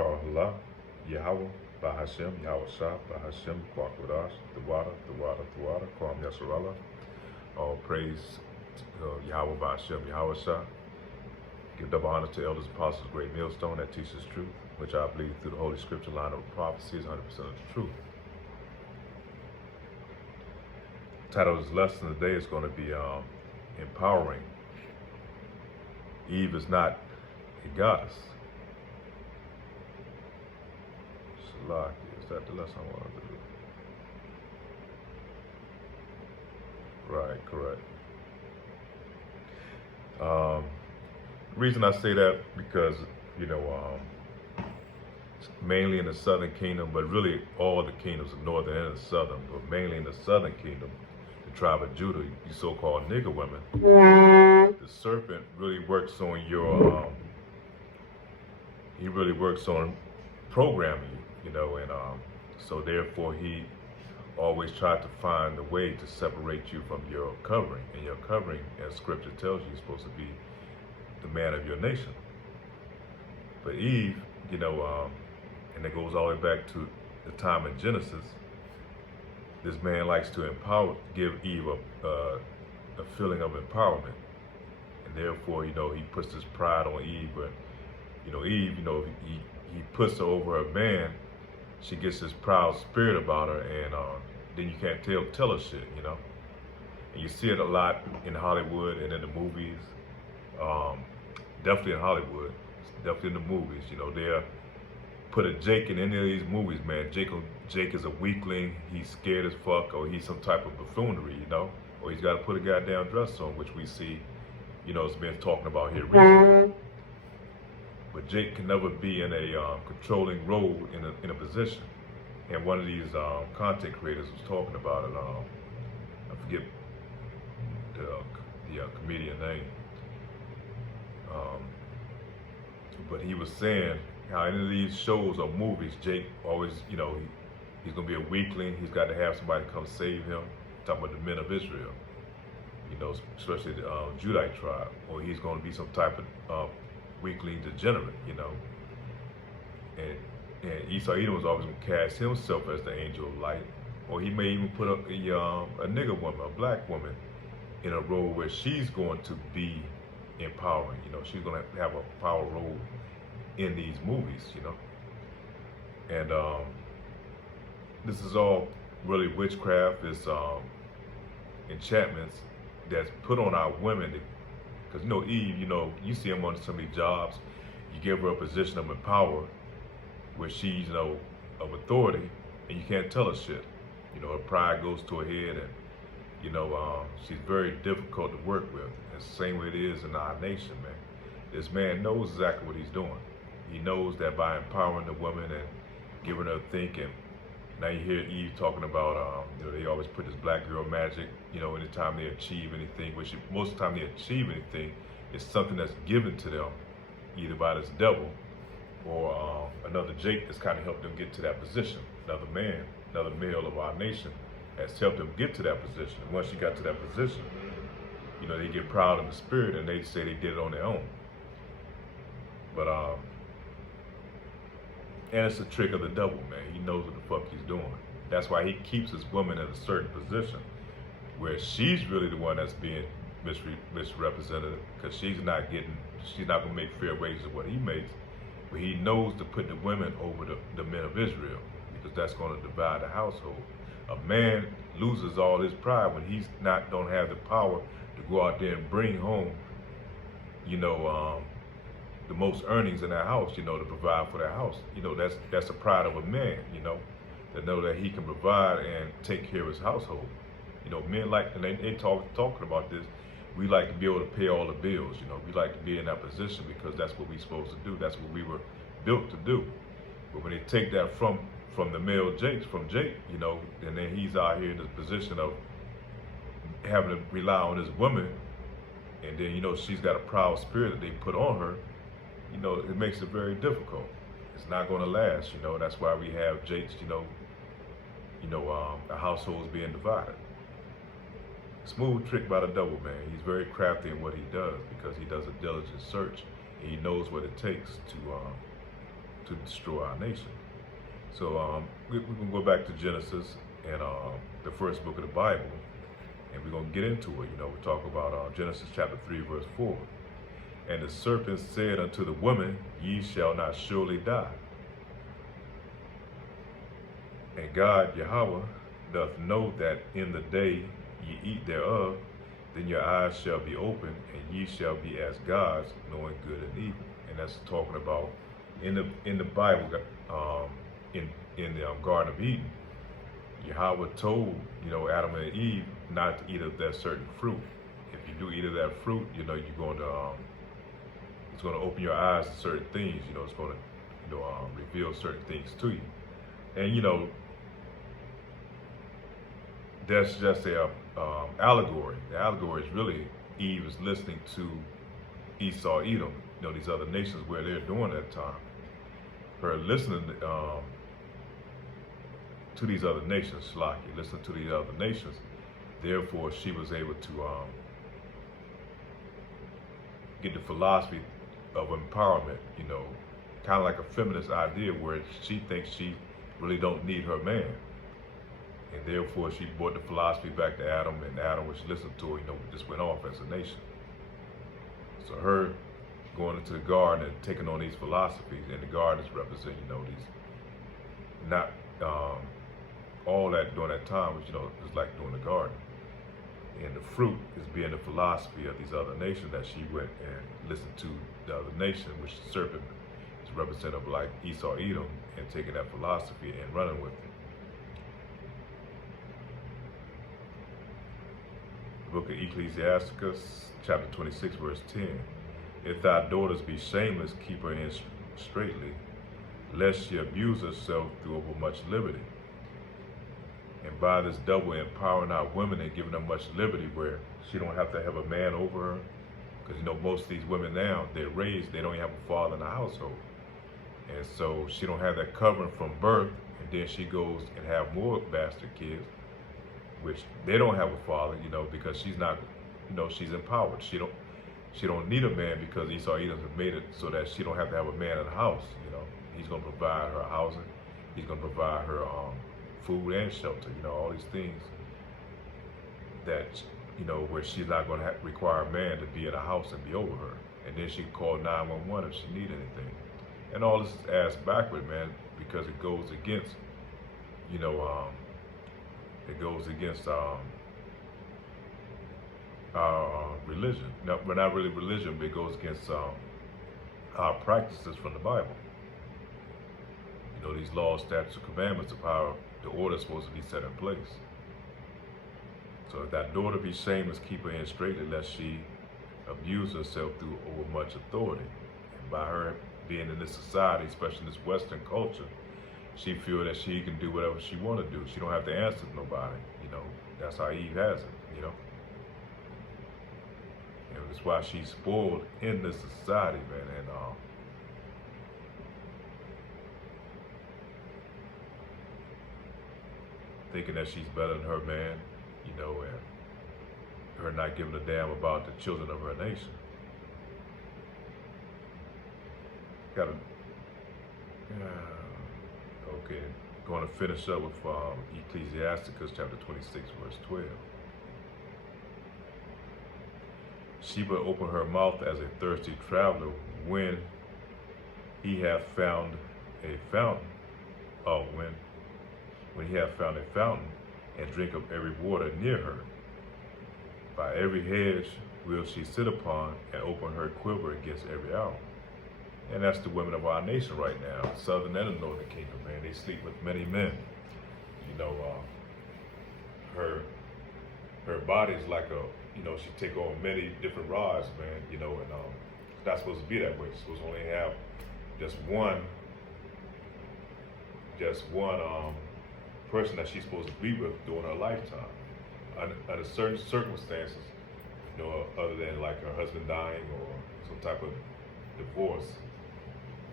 Allah, Yahweh, Bahashem, Yahweh Shah, Bahashem, Kwakwadash, the water, Kwam Yasharallah. All praise to Yahweh, Bahashem, Yahweh Shah. Give double honor to elders, apostles, great millstone that teaches truth, which I believe through the Holy Scripture line of prophecy is 100% of the truth. The title of this lesson today is going to be empowering. Eve is not a goddess. Shalak, is that the lesson I want to do? Right, correct. The reason I say that because, mainly in the southern kingdom, but really all the kingdoms, the northern and the southern, but mainly in the southern kingdom, the tribe of Judah, you so-called nigger women, the serpent really works on your, he really works on programming you, and so therefore he always tried to find a way to separate you from your covering, and your covering, as scripture tells you, is supposed to be the man of your nation. But Eve, and it goes all the way back to the time in Genesis, this man likes to give Eve a feeling of empowerment. And therefore, he puts his pride on Eve. But, Eve, he puts her over a man. She gets this proud spirit about her, and then you can't tell her shit, And you see it a lot in Hollywood and in the movies. Definitely in Hollywood, definitely in the movies. They'll put a Jake in any of these movies, man. Jake is a weakling. He's scared as fuck, or he's some type of buffoonery, or he's got to put a goddamn dress on, which we see, it's been talking about here recently. But Jake can never be in a controlling role in a position. And one of these content creators was talking about it. I forget the comedian name. But he was saying how in these shows or movies, Jake always, he's gonna be a weakling. He's got to have somebody come save him. Talking about the men of Israel, especially the Judite tribe, or he's gonna be some type of weakling degenerate, And Esau Edom was always gonna cast himself as the angel of light, or he may even put up a nigger woman, a black woman, in a role where she's going to be empowering. She's gonna have a power role in these movies, And this is all really witchcraft. It's enchantments that's put on our women. Because Eve, you see them on some of these jobs. You give her a position of power where she's, of authority, and you can't tell her shit. Her pride goes to her head, and she's very difficult to work with. It's the same way it is in our nation, man. This man knows exactly what he's doing. He knows that by empowering the woman and giving her thinking. Now you hear Eve talking about, they always put this black girl magic, anytime they achieve anything, which most of the time they achieve anything, it's something that's given to them, either by this devil or another Jake that's kind of helped them get to that position. Another man, another male of our nation has helped them get to that position. And once you got to that position, they get proud in the spirit and they say they did it on their own. But, and it's a trick of the devil, man. He knows what the fuck he's doing. That's why he keeps his woman in a certain position where she's really the one that's being misrepresented, because she's not gonna make fair wages of what he makes. But he knows to put the women over the men of Israel, because that's gonna divide the household. A man loses all his pride when he's don't have the power to go out there and bring home, the most earnings in that house, to provide for that house. That's the pride of a man, to know that he can provide and take care of his household. Men and they talking about this, we like to be able to pay all the bills, we like to be in that position because that's what we're supposed to do. That's what we were built to do. But when they take that from the male Jake, and then he's out here in this position of having to rely on his woman, and then, she's got a proud spirit that they put on her, it makes it very difficult. It's not going to last, That's why we have Jakes, the households being divided. Smooth trick by the devil, man. He's very crafty in what he does because he does a diligent search. And he knows what it takes to destroy our nation. So we can go back to Genesis and the first book of the Bible, and we're going to get into it. We talk about Genesis chapter 3, verse 4. And the serpent said unto the woman, Ye shall not surely die. And God, Yahweh, doth know that in the day ye eat thereof, then your eyes shall be opened, and ye shall be as gods, knowing good and evil. And that's talking about in the Bible, in the Garden of Eden. Yahweh told Adam and Eve not to eat of that certain fruit. If you do eat of that fruit, you're going to it's going to open your eyes to certain things. It's going to reveal certain things to you. And that's just a allegory. The allegory is really Eve is listening to Esau, Edom, these other nations where they're doing that time. Her listening to these other nations, listening to these other nations. Therefore, she was able to get the philosophy of empowerment, kind of like a feminist idea where she thinks she really don't need her man. And therefore, she brought the philosophy back to Adam, and Adam, which listened to her, just went off as a nation. So her going into the garden and taking on these philosophies, and the garden is representing, these, not all that during that time, which, is like doing the garden. And the fruit is being the philosophy of these other nations that she went and listened to the other nation, which the serpent is representative like Esau, Edom, and taking that philosophy and running with it. The book of Ecclesiasticus, chapter 26, verse 10. If thy daughters be shameless, keep her in straitly, lest she abuse herself through over much liberty. And by this double empowering our women and giving them much liberty where she don't have to have a man over her. Because most of these women now, they're raised, they don't have a father in the household. And so she don't have that covering from birth, and then she goes and have more bastard kids, which they don't have a father, because she's not, she's empowered. She don't need a man because Esau Edom has made it so that she don't have to have a man in the house, He's gonna provide her housing, he's gonna provide her food and shelter, all these things that, where she's not going to require a man to be in a house and be over her. And then she can call 911 if she need anything. And all this is ass backward, man, because it goes against, it goes against our religion. No, we're not really religion, but it goes against our practices from the Bible. These laws, statutes, and commandments of how the order is supposed to be set in place. So if that daughter be shameless, keep her in straitly, lest she abuse herself through overmuch authority. And by her being in this society, especially in this Western culture, she feel that she can do whatever she want to do. She don't have to answer to nobody. That's how Eve has it. And that's why she's spoiled in this society, man. And thinking that she's better than her man, and her not giving a damn about the children of her nation. Okay, going to finish up with Ecclesiasticus chapter 26, verse 12. She will open her mouth as a thirsty traveler when he hath found a fountain, when he hath found a fountain, and drink of every water near her. By every hedge will she sit upon, and open her quiver against every hour. And that's the women of our nation right now, southern and the northern kingdom, man. They sleep with many men. Her body's like she take on many different rods, man, and it's not supposed to be that way. It's supposed to only have just one person that she's supposed to be with during her lifetime. Under certain circumstances, other than like her husband dying or some type of divorce,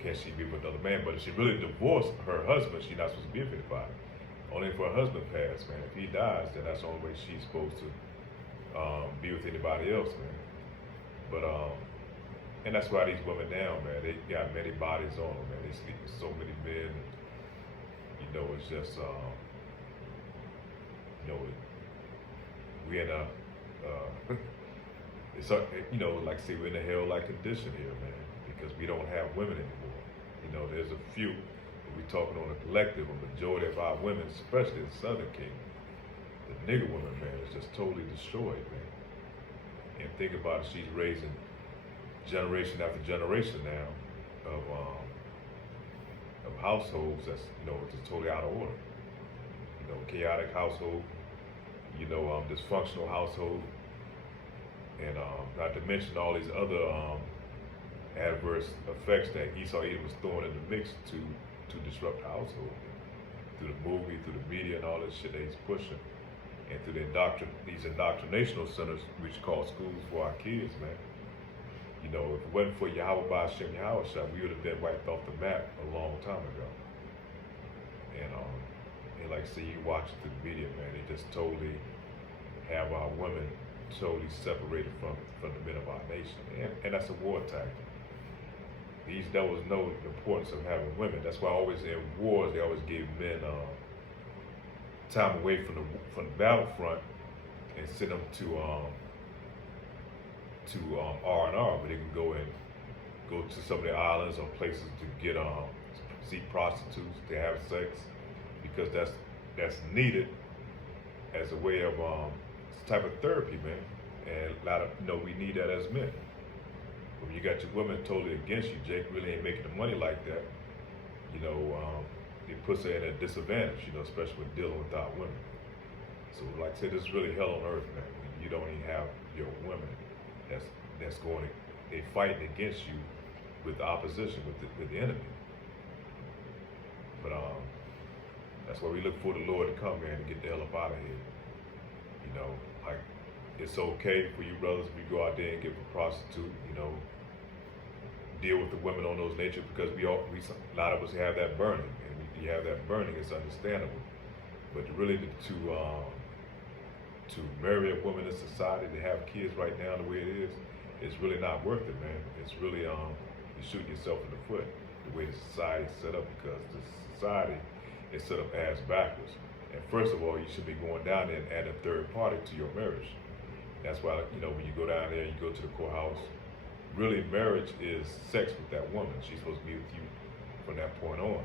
can she be with another man? But if she really divorced her husband, she's not supposed to be with anybody. Only if her husband passed, man. If he dies, then that's the only way she's supposed to be with anybody else, man. But And that's why these women now, man, they got many bodies on them, man. They sleep with so many men. It's just, you know, we in a, it's a, like I say, we're in a hell-like condition here, man, because we don't have women anymore. There's a few, but we're talking on a collective, a majority of our women, especially in Southern Kingdom, the nigger woman, man, is just totally destroyed, man. And think about it, she's raising generation after generation now of households that's just totally out of order. Chaotic household, dysfunctional household, and not to mention all these other adverse effects that Esau Edom was throwing in the mix to disrupt the household through the movie, through the media, and all that shit that he's pushing, and through these indoctrinational centers, which call schools for our kids, man. If it wasn't for Yahweh Ba'Shem Yahweh Shah, we would have been wiped off the map a long time ago. And like I say, you watch through the media, man, they just totally have our women totally separated from the men of our nation. And that's a war tactic. These devils know the importance of having women. That's why always in wars, they always give men time away from the battlefront and send them to R&R, where they can go to some of the islands or places to get see prostitutes, to have sex, because that's needed as a way of type of therapy, man. And a lot of we need that as men. When you got your women totally against you, Jake really ain't making the money like that. It puts her at a disadvantage, especially when dealing with our women. So like I said, this is really hell on earth, man. When you don't even have your women that's they fighting against you with the opposition, with the enemy. But that's why we look for the Lord to come, man, and get the hell up out of here. Like, it's okay for you brothers if you go out there and get a prostitute, deal with the women on those nature, because a lot of us have that burning, and when you have that burning, it's understandable. But really to marry a woman in society, to have kids right now the way it is, it's really not worth it, man. It's really you shoot yourself in the foot the way the society is set up, because the society is set up ass backwards. And first of all, you should be going down there and add a third party to your marriage. That's why, when you go down there, you go to the courthouse, really marriage is sex with that woman. She's supposed to be with you from that point on.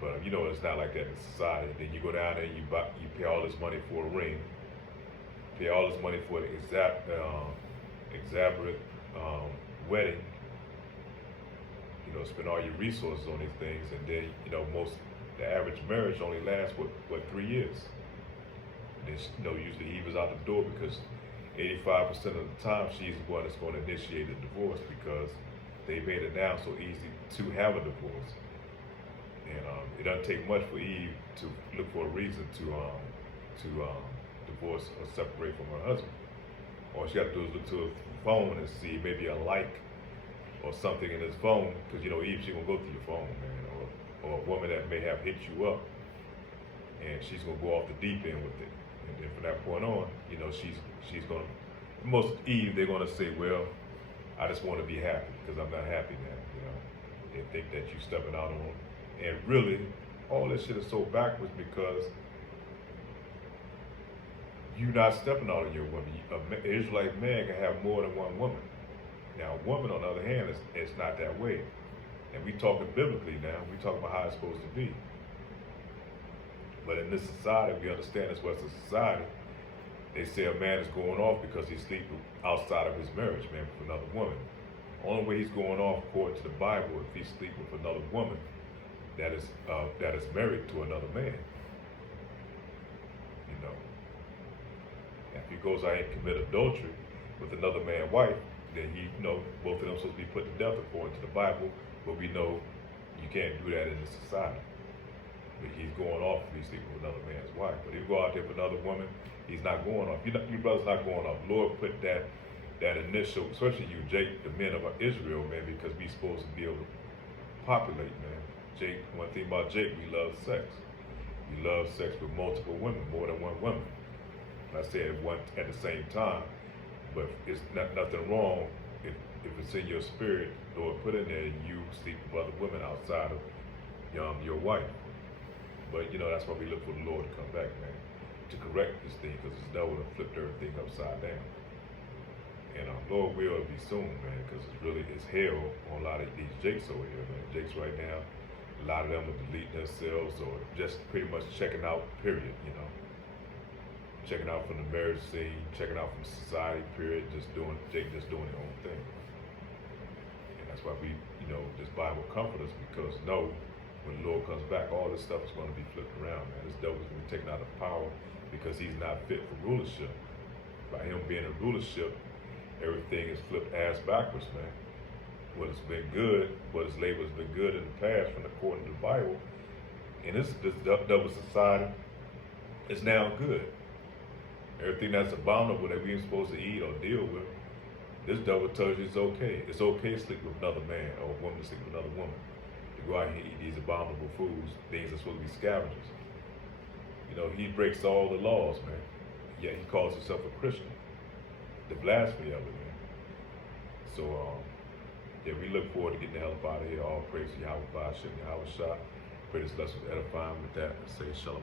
But it's not like that in society. Then you go down there and you pay all this money for a ring, pay all this money for the exorbitant wedding, spend all your resources on these things, and then the average marriage only lasts what 3 years. And then usually Eve is out the door, because 85% of the time she's the one that's going to initiate a divorce, because they made it now so easy to have a divorce. And it doesn't take much for Eve to look for a reason to divorce or separate from her husband. All she got to do is look to her phone and see maybe a like or something in his phone, because Eve, she gonna go through your phone, man, or a woman that may have hit you up, and she's gonna go off the deep end with it. And then from that point on, she's gonna, most Eve, they're gonna say, well, I just want to be happy because I'm not happy now. They think that you stepping out on them. And really, all this shit is so backwards, because you're not stepping out on your woman. An Israelite man can have more than one woman. Now, a woman, on the other hand, it's not that way. And we talking biblically now. We talking about how it's supposed to be. But in this society, we understand this Western society, they say a man is going off because he's sleeping outside of his marriage, man, with another woman. Only way he's going off, according to the Bible, if he's sleeping with another woman that is married to another man. If he goes out and commit adultery with another man's wife, then both of them supposed to be put to death according to the Bible. But we know you can't do that in this society. But he's going off if he's sleeping with another man's wife. But if you go out there with another woman, he's not going off. Your brother's not going off. Lord put that initial, especially you, Jake, the men of Israel, man, because we supposed to be able to populate, man. Jake, one thing about Jake, we love sex. We love sex with multiple women, more than one woman. I said one at the same time, but it's nothing wrong if it's in your spirit, Lord put in there, you sleep with other women outside of your wife. But that's why we look for the Lord to come back, man, to correct this thing, because this devil have flipped everything upside down. And Lord will be soon, man, because it's hell on a lot of these jakes over here, man. Jakes right now, a lot of them are deleting themselves or just pretty much checking out, period, checking out from the marriage scene, checking out from society, period, Jake just doing their own thing. And that's why we, this Bible comforts us, because when the Lord comes back, all this stuff is going to be flipped around, man. This devil is going to be taken out of power because he's not fit for rulership. By him being in rulership, everything is flipped ass backwards, man. What has been good, what his labor has been good in the past, from according to the Bible, and this double society is now good. Everything that's abominable that we ain't supposed to eat or deal with, this devil tells you it's okay. It's okay to sleep with another man or a woman to sleep with another woman. To go out and eat these abominable foods, things that's supposed to be scavengers. He breaks all the laws, man. Yet he calls himself a Christian. The blasphemy of it, man. So, we look forward to getting the hell up out of here. All praise to Yahweh, Shem Yahweh Shah. Pray this lesson was edifying. With that, say shalom.